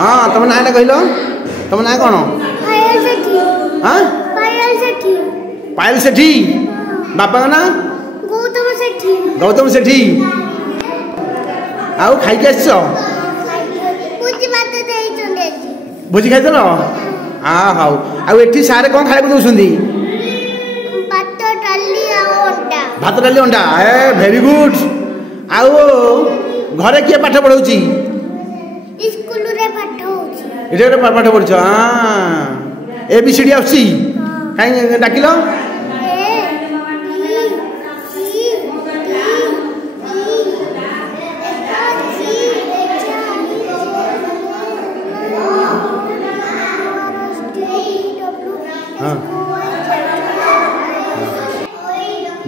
हाँ तुम ना कहल तुम ना कौन हाँ पायल सेठी बापा ना गौतम सेठी आउ खाई भोजी खाई हाँ हाँ आठी सारे कौन खाया दौरान भात डाली अंडा ए भेरी गुड आउ घरे किए पाठ पढ़ाऊँ पाठ पढ़ हाँ ABCD आसी कहीं डाकिल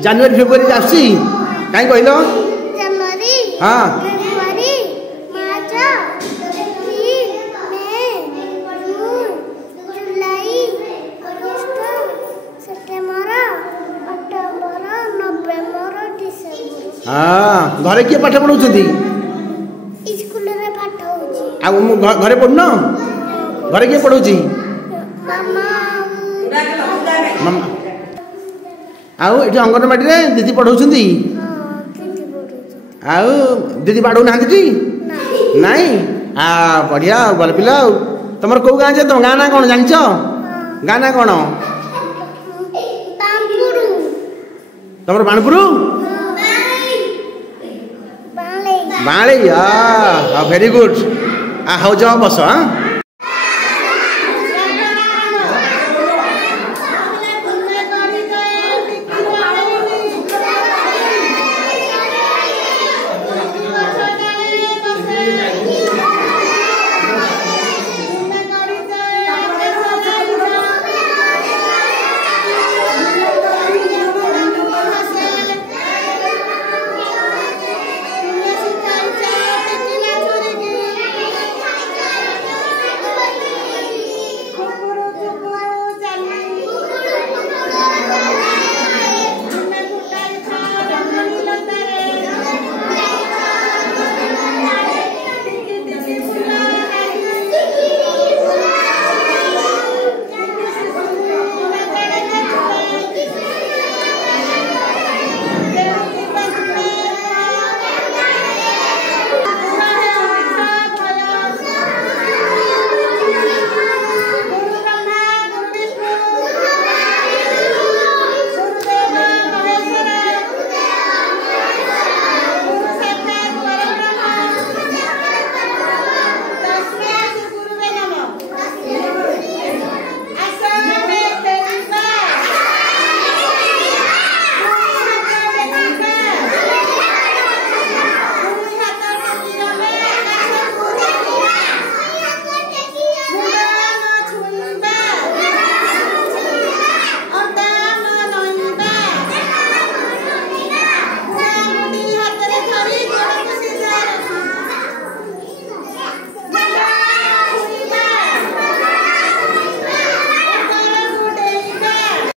जनवरी फेब्रुआरी आसी कहीं कहल हाँ हाँ घरे किए पाठ पढ़ाऊँ घरे पढ़ुन घरे किए पढ़ाऊँ आउ ये अंगनवाड़ी रे दीदी पढ़ाऊँ आउ दीदी बाड़ू ना नाई बढ़िया भल पिला तुम कौ गाँ तुम गाँ ना कौन जान गाँ ना कौन तुम बाणपुर बाणी भेरी गुड हाँ जाओ बस हाँ